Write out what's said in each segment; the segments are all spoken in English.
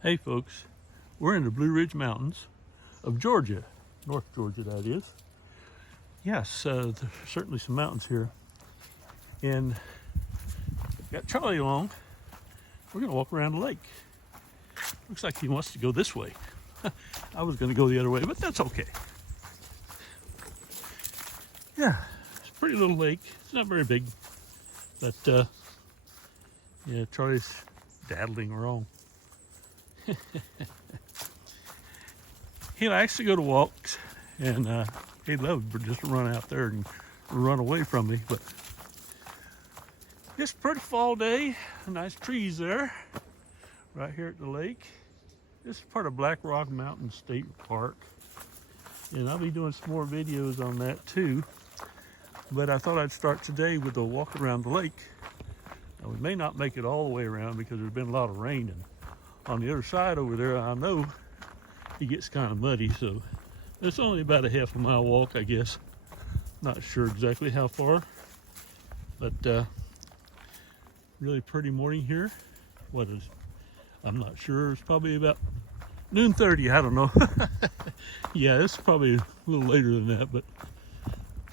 Hey folks, we're in the Blue Ridge Mountains of Georgia, North Georgia that is. Yes, there's certainly some mountains here. And got Charlie along. We're gonna walk around the lake. Looks like he wants to go this way. I was gonna go the other way, but that's okay. Yeah, it's a pretty little lake. It's not very big, but yeah, Charlie's daddling wrong. He likes to go to walks, and he'd love just to run out there and run away from me, but it's a pretty fall day. Nice trees there, right here at the lake. This is part of Black Rock Mountain State Park, and I'll be doing some more videos on that too, but I thought I'd start today with a walk around the lake. Now, we may not make it all the way around because there's been a lot of rain, and on the other side over there, I know it gets kind of muddy, so it's only about a half a mile walk, I guess. Not sure exactly how far, but really pretty morning here. I'm not sure. It's probably about noon 30. I don't know. Yeah, it's probably a little later than that, but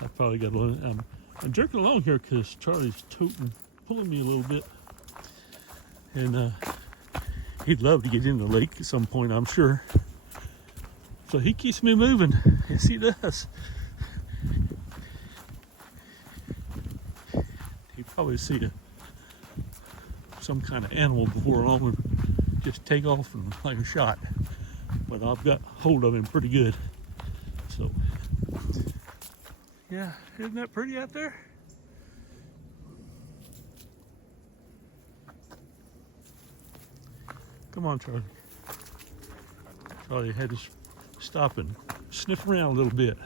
I probably got a little. I'm jerking along here because Charlie's pulling me a little bit, and he'd love to get in the lake at some point, I'm sure. So he keeps me moving. Yes, he does. He'd probably see some kind of animal before long and just take off and like a shot. But I've got hold of him pretty good. So, yeah, isn't that pretty out there? Come on, Charlie. Charlie had to stop and sniff around a little bit.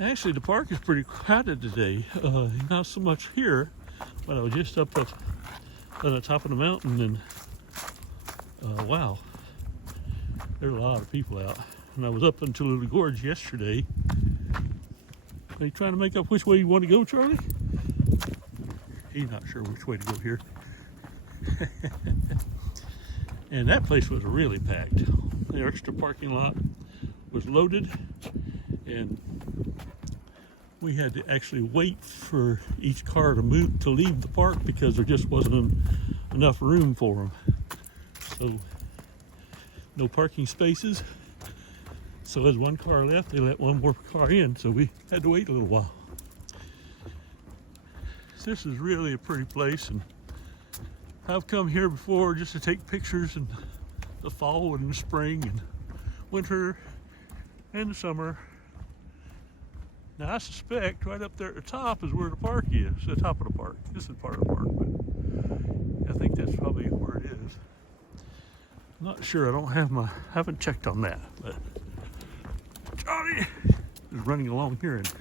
Actually, the park is pretty crowded today. Not so much here, but I was just up at the top of the mountain, and wow, there's a lot of people out. And I was up until the gorge yesterday. Are you trying to make up which way you want to go, Charlie? He's not sure which way to go here. And that place was really packed. The extra parking lot was loaded, and we had to actually wait for each car to leave the park because there just wasn't enough room for them. So no parking spaces. So as one car left, they let one more car in, so we had to wait a little while. This is really a pretty place, and I've come here before just to take pictures in the fall and the spring and winter and the summer. Now I suspect right up there at the top is where the park is, the top of the park. This is part of the park, but I think that's probably where it is. I'm not sure, I haven't checked on that, but Charlie is running along here and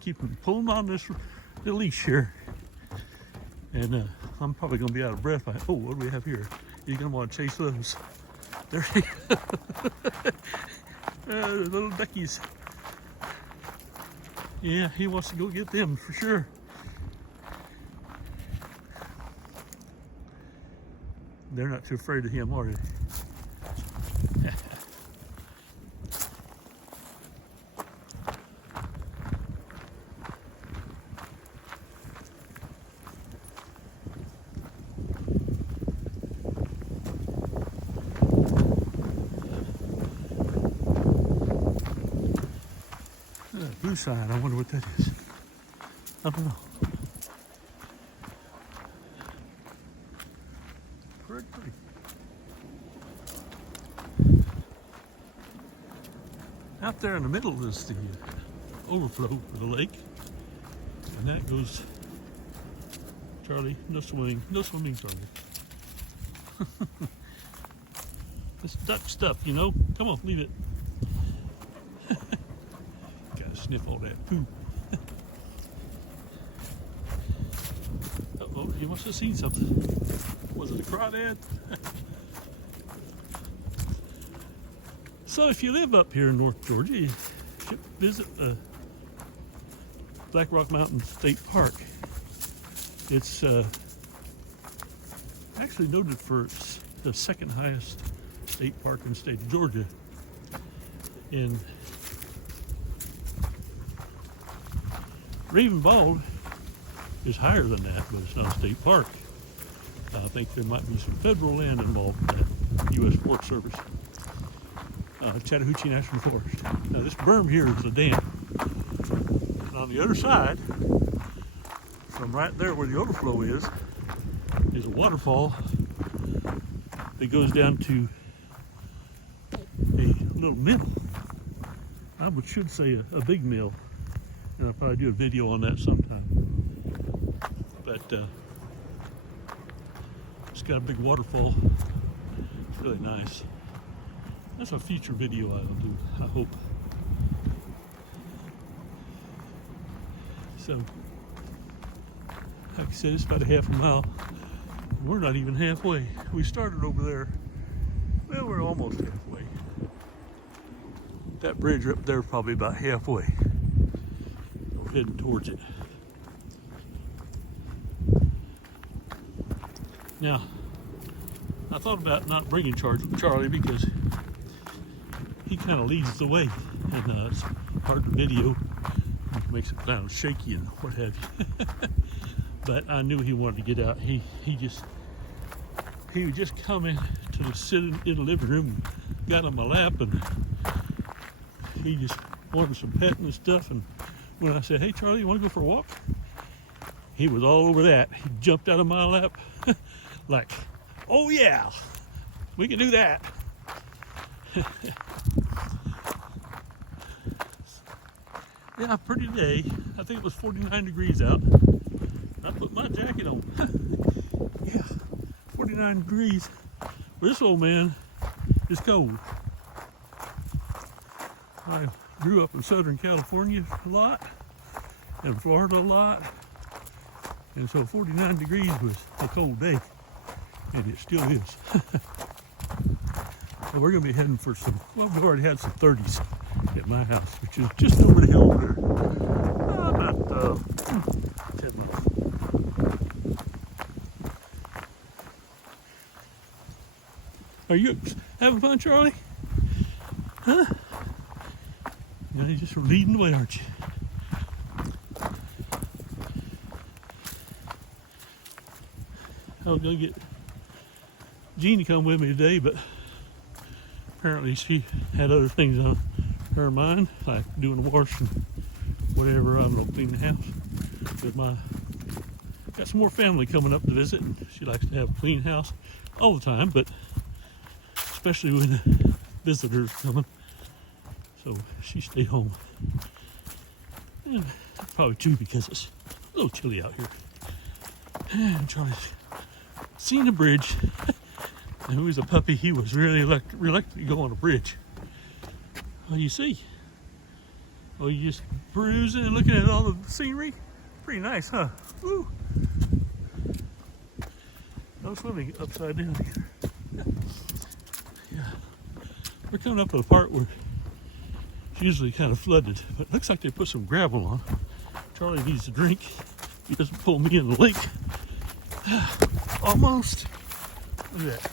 keeping pulling on the leash here. And I'm probably gonna be out of breath. Oh, what do we have here? You're gonna want to chase those. There he is. Little duckies. Yeah, he wants to go get them for sure. They're not too afraid of him, are they? Blue sign, I wonder what that is. I don't know. Pretty. Out there in the middle is the overflow of the lake, and that goes, Charlie, no swimming, Charlie. This duck stuff, you know. Come on, leave it. Sniff all that poo. Uh-oh, he must have seen something. Was it a crawdad? So if you live up here in North Georgia, you should visit Black Rock Mountain State Park. It's actually noted for the second highest state park in the state of Georgia. And Raven Bald is higher than that, but it's not a state park. I think there might be some federal land involved in that, U.S. Forest Service. Chattahoochee National Forest. Now this berm here is a dam. And on the other side, from right there where the overflow is a waterfall that goes down to a little mill. I should say a big mill. And I'll probably do a video on that sometime. But it's got a big waterfall. It's really nice. That's a future video I'll do, I hope. So, like I said, it's about a half a mile. We're not even halfway. We started over there. Well, we're almost halfway. That bridge up there is probably about halfway. We're heading towards it. Now, I thought about not bringing Charlie because he kind of leads the way, and it's hard to video. It makes it kind of shaky and what have you. But I knew he wanted to get out. He would just come in to sit in the living room, and got on my lap, and he just wanted some petting and stuff. And when I said, "Hey Charlie, you want to go for a walk?" he was all over that. He jumped out of my lap like, "Oh yeah, we can do that." Yeah, pretty day. I think it was 49 degrees out. I put my jacket on. Yeah, 49 degrees. This old man is cold. I grew up in Southern California a lot, and Florida a lot, and so 49 degrees was a cold day, and it still is. So we're going to be heading for some, well, we've already had some 30s at my house, which is just over the hill there. About 10 miles. Are you having fun, Charlie? Huh? You're just leading the way, aren't you? I was going to get Jean to come with me today, but apparently she had other things on her mind, like doing the wash and whatever. I don't know, clean the house. But got some more family coming up to visit, and she likes to have a clean house all the time, but especially when visitors are coming. So she stayed home. And probably too because it's a little chilly out here. And Charlie's seen the bridge. And when he was a puppy, he was really reluctant to go on a bridge. Well, you see. Oh, you just perusing and looking at all the scenery? Pretty nice, huh? Woo! No swimming upside down here. Yeah. We're coming up to the part where it's usually kind of flooded, but it looks like they put some gravel on. Charlie needs a drink. He doesn't pull me in the lake. Almost. Look at that.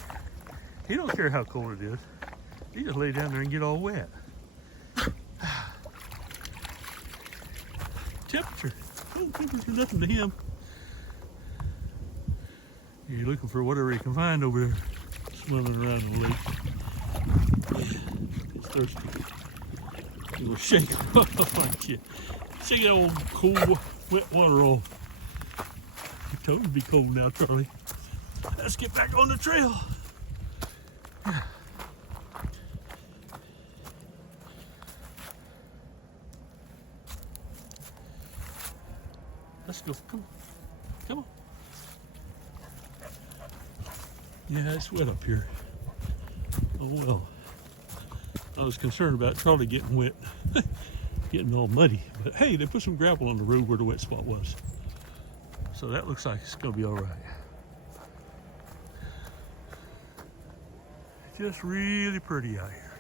He don't care how cold it is. He just lay down there and get all wet. Temperature. Cold temperature, nothing to him. You're looking for whatever you can find over there, swimming around the lake. It's thirsty. He will shake off like you. Shake that old cold, wet water off. You told him to be cold now, Charlie. Let's get back on the trail. Let's go. Come on. Come on. Yeah, it's wet up here. Oh well. I was concerned about Charlie getting wet, getting all muddy. But hey, they put some gravel on the road where the wet spot was. So that looks like it's going to be all right. Just really pretty out here.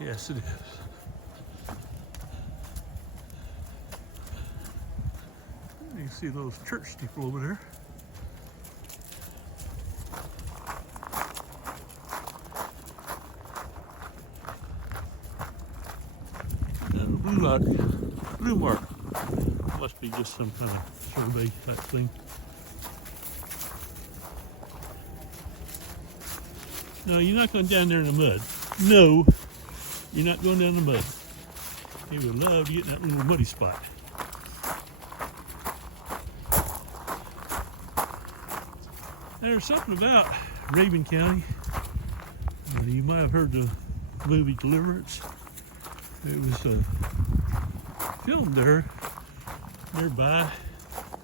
Yes, it is. You can see those church steeple over there. mark. Blue mark. Must be just some kind of survey type thing. No, you're not going down there in the mud. No, you're not going down in the mud. They would love to get in that little muddy spot. There's something about Rabun County. You might have heard the movie Deliverance. It was filmed there nearby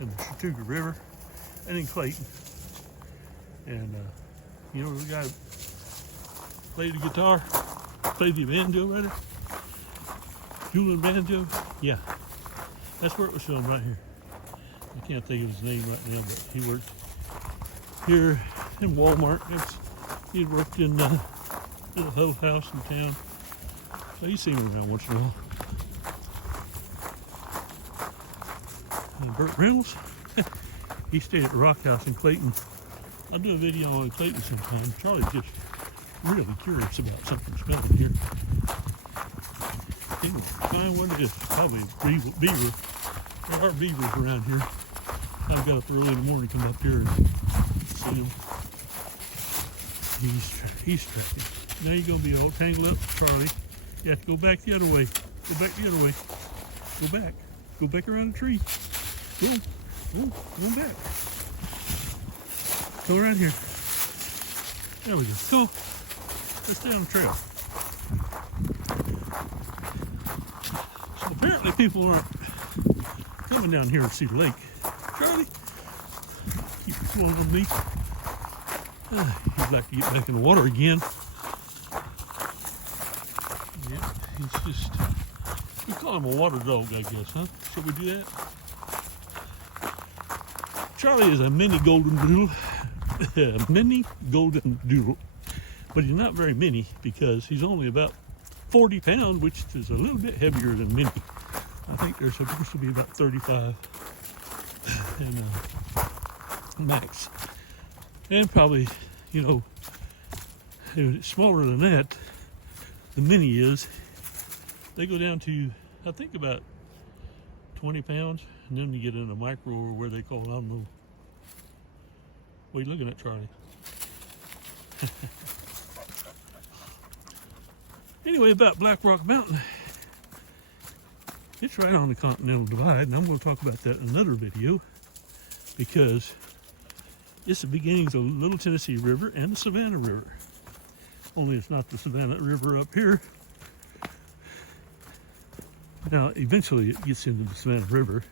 in the Chattooga River and in Clayton. And you know, the guy played the guitar, played the banjo rather, Julian banjo. Yeah, that's where it was filmed, right here. I can't think of his name right now, but he worked here in Walmart. He had worked in a little hoe house in town, so you see him around once in a while. And Burt Reynolds, he stayed at the Rock House in Clayton. I'll do a video on Clayton sometime. Charlie's just really curious about something smelling here. He will find what it is. Probably beaver. There are beavers around here. I've got up early in the morning to come up here and see them. He's tracking. Now you're going to be all tangled up, Charlie. You have to go back the other way. Go back the other way. Go back. Go back around the tree. Go back. Go around here. There we go. Come on. Let's stay on the trail. So apparently people aren't coming down here to see the lake. Charlie, keep pulling on me. He'd like to get back in the water again. Yeah, he's just, we call him a water dog, I guess, huh? Should we do that? Charlie is a mini golden doodle. Mini golden doodle. But he's not very mini because he's only about 40 pounds, which is a little bit heavier than mini. I think they're supposed to be about 35 and max. And probably, you know, if it's smaller than that, the mini is, they go down to, I think, about 20 pounds. And then you get in a micro, or where they call it, I don't know. What are you looking at, Charlie? Anyway, about Black Rock Mountain, it's right on the Continental Divide, and I'm going to talk about that in another video because it's the beginnings of the Little Tennessee River and the Savannah River. Only it's not the Savannah River up here. Now, eventually it gets into the Savannah River,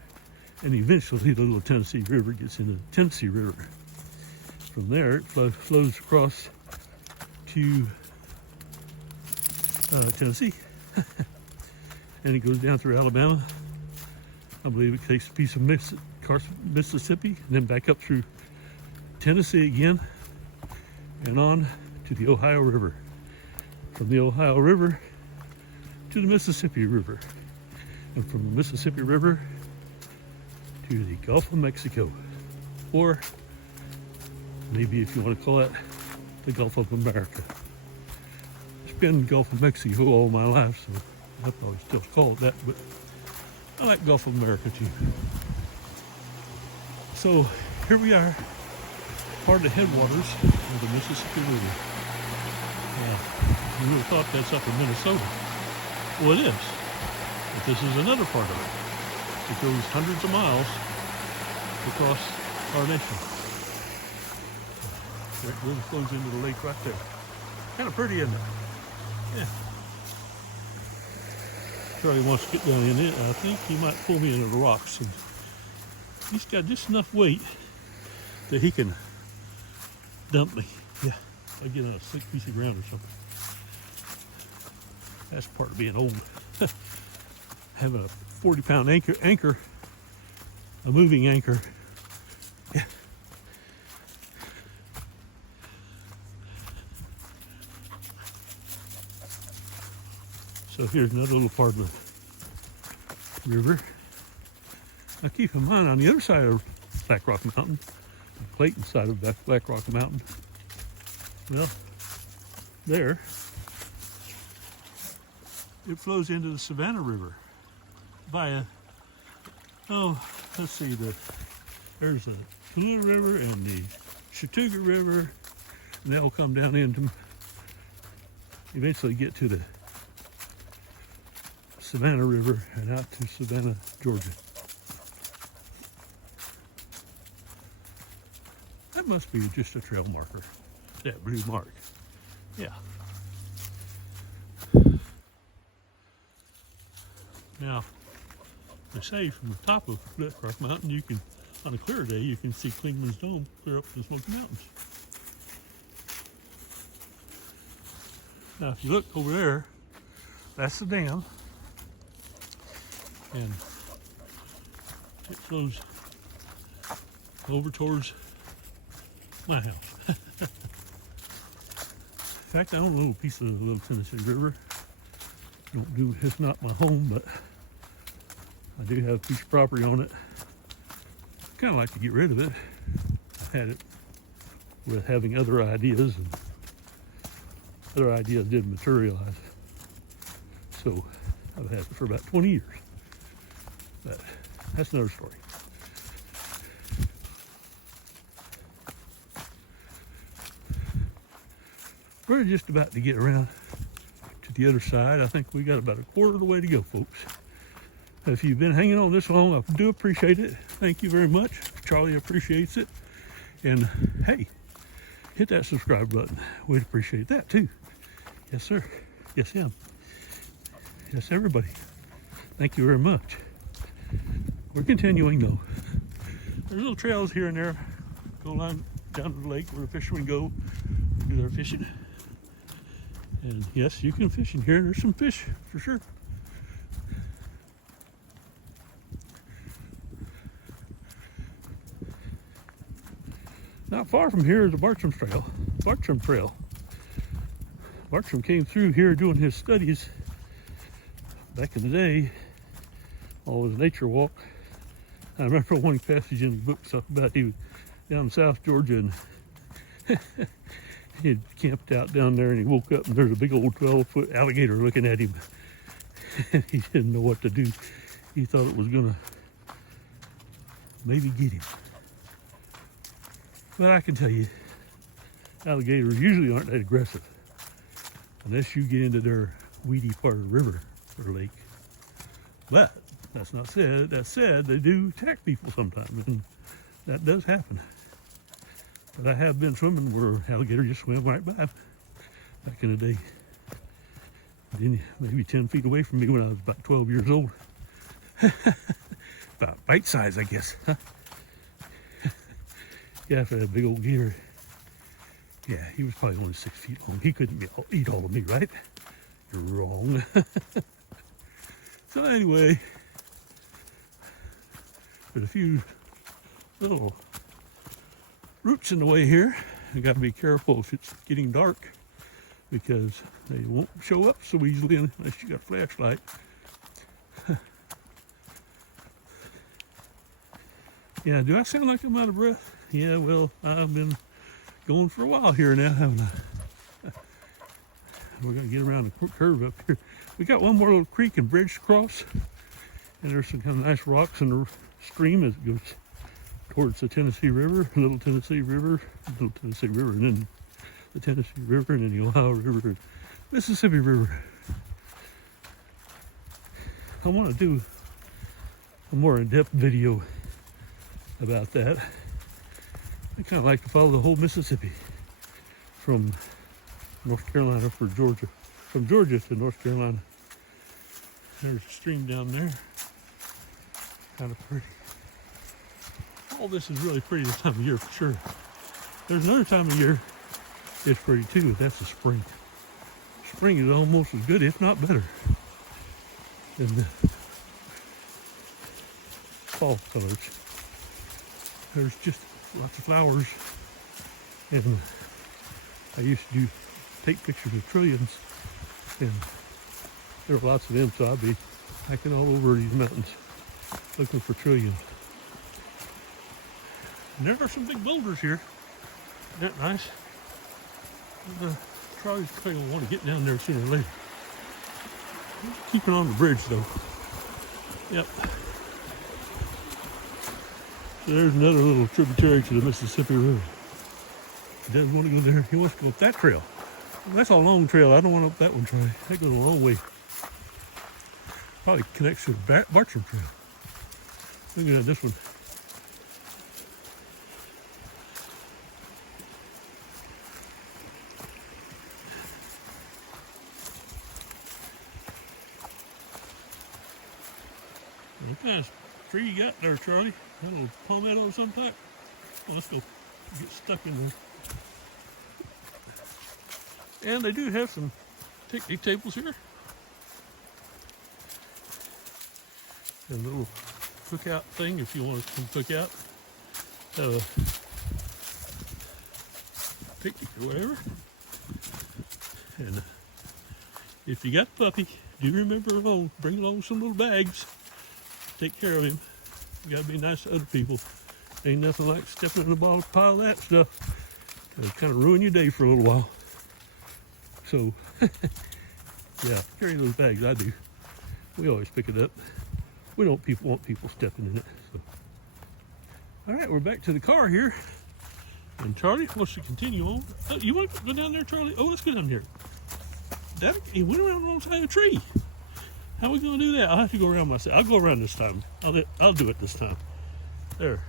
and eventually the Little Tennessee River gets into the Tennessee River. From there, it flows across to Tennessee, and it goes down through Alabama. I believe it takes a piece of Mississippi, and then back up through Tennessee again, and on to the Ohio River. From the Ohio River to the Mississippi River, and from the Mississippi River to the Gulf of Mexico, or maybe if you want to call it the Gulf of America. It's been Gulf of Mexico all my life, so I probably still call it that, but I like Gulf of America too. So here we are, part of the headwaters of the Mississippi River. You would have thought that's up in Minnesota. Well, it is, but this is another part of it. It goes hundreds of miles across our nation. It really flows into the lake right there. Kind of pretty, isn't it? Yeah. Charlie wants to get down in it. I think he might pull me into the rocks. And he's got just enough weight that he can dump me. Yeah, I get on a slick piece of ground or something. That's part of being old. Having a 40-pound anchor, a moving anchor. Yeah. So here's another little part of the river. Now keep in mind, on the other side of Black Rock Mountain, the Clayton side of Black Rock Mountain, well, there, it flows into the Savannah River. by a, oh, let's see, there's the Tula River and the Chattooga River, and they'll come down into, eventually get to the Savannah River and out to Savannah, Georgia. That must be just a trail marker, that blue mark. Yeah. Now, they say from the top of Flat Rock Mountain, you can, on a clear day, you can see Clingman's Dome clear up to the Smoky Mountains. Now, if you look over there, that's the dam, and it flows over towards my house. In fact, I own a little piece of the Little Tennessee River. It's not my home, but I do have a piece of property on it. Kind of like to get rid of it. I've had it with having other ideas, and other ideas didn't materialize. So I've had it for about 20 years. But that's another story. We're just about to get around to the other side. I think we got about a quarter of the way to go, folks. If you've been hanging on this long, I do appreciate it. Thank you very much. Charlie appreciates it. And hey, hit that subscribe button. We'd appreciate that too. Yes, sir. Yes, ma'am. Yes, everybody. Thank you very much. We're continuing though. There's little trails here and there. Go down to the lake where the fishermen go do their fishing. And yes, you can fish in here. There's some fish for sure. Not far from here is the Bartram Trail. Bartram Trail. Bartram came through here doing his studies back in the day. All his nature walk. I remember one passage in the book talking about he was down in South Georgia and he had camped out down there and he woke up and there's a big old 12-foot alligator looking at him. And he didn't know what to do. He thought it was gonna maybe get him. But I can tell you, alligators usually aren't that aggressive unless you get into their weedy part of the river or lake. But that's not said. That said, they do attack people sometimes, and that does happen. But I have been swimming where alligators just swim right by back in the day. Then maybe 10 feet away from me when I was about 12 years old. About bite size, I guess. Yeah, for that big old gator. Yeah, he was probably only 6 feet long. He couldn't eat all of me, right? You're wrong. So anyway, there's a few little roots in the way here. You got to be careful if it's getting dark because they won't show up so easily unless you got a flashlight. Yeah, do I sound like I'm out of breath? Yeah, well, I've been going for a while here now, haven't I? We're going to get around the curve up here. We got one more little creek and bridge to cross, and there's some kind of nice rocks in the stream as it goes towards the Tennessee River, Little Tennessee River, and then the Tennessee River, and then the Ohio River, and Mississippi River. I want to do a more in-depth video about that. I kind of like to follow the whole Mississippi from North Carolina for Georgia, from Georgia to North Carolina. There's a stream down there, kind of pretty. All this is really pretty this time of year for sure. There's another time of year it's pretty too, that's the spring. Spring is almost as good, if not better, than the fall colors. There's just lots of flowers, and I used to take pictures of trillions, and there are lots of them, so I'll be hiking all over these mountains looking for trillions. And there are some big boulders here. Isn't that nice? Charlie's probably gonna want to get down there sooner or later. Keeping on the bridge though. Yep. So there's another little tributary to the Mississippi River. He doesn't want to go there. He wants to go up that trail. Well, that's a long trail. I don't want to up that one trail. That goes a long way. Probably connects to the Bartram Trail. Look at this one. What kind of tree you got there, Charlie? A little palmetto of some type? Well, let's go get stuck in there. And they do have some picnic tables here. And a little cookout thing if you want to come cook out. Have a picnic or whatever. And if you got the puppy, do remember bring along some little bags. Take care of him. You gotta be nice to other people. Ain't nothing like stepping in a pile of that stuff. It'll kind of ruin your day for a little while. So, yeah, carry those bags. I do. We always pick it up. We don't want people stepping in it. So. All right, we're back to the car here. And Charlie wants to continue on. Oh, you want to go down there, Charlie? Oh, let's go down there. He went around the wrong side of the tree. How are we going to do that? I'll have to go around myself. I'll go around this time. I'll do it this time. There.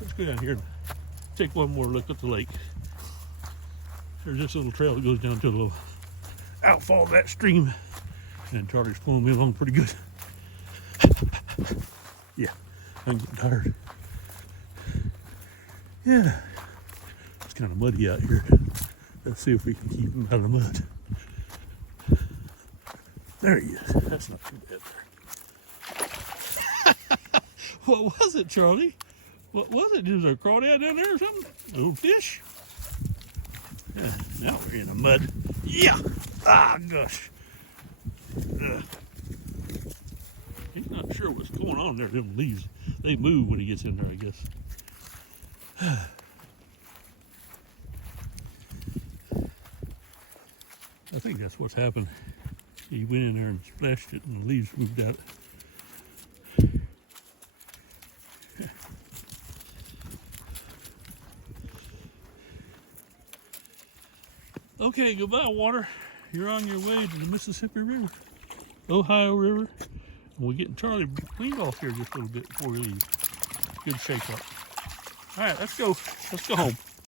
Let's go down here and take one more look at the lake. There's this little trail that goes down to the little outfall of that stream. And Charlie's pulling me along pretty good. Yeah, I'm getting tired. Yeah, it's kind of muddy out here. Let's see if we can keep him out of the mud. There he is. That's not too bad there. What was it, Charlie? What was it? Is there a crawdad down there or something? A little fish? Yeah, now we're in the mud. Yeah! Ah, gosh. He's not sure what's going on there. Them leaves, they move when he gets in there, I guess. I think that's what's happened. He went in there and splashed it and the leaves moved out. Okay, goodbye, water. You're on your way to the Mississippi River, Ohio River. And we're getting Charlie cleaned off here just a little bit before we leave. Good shake up. All right, let's go. Let's go home.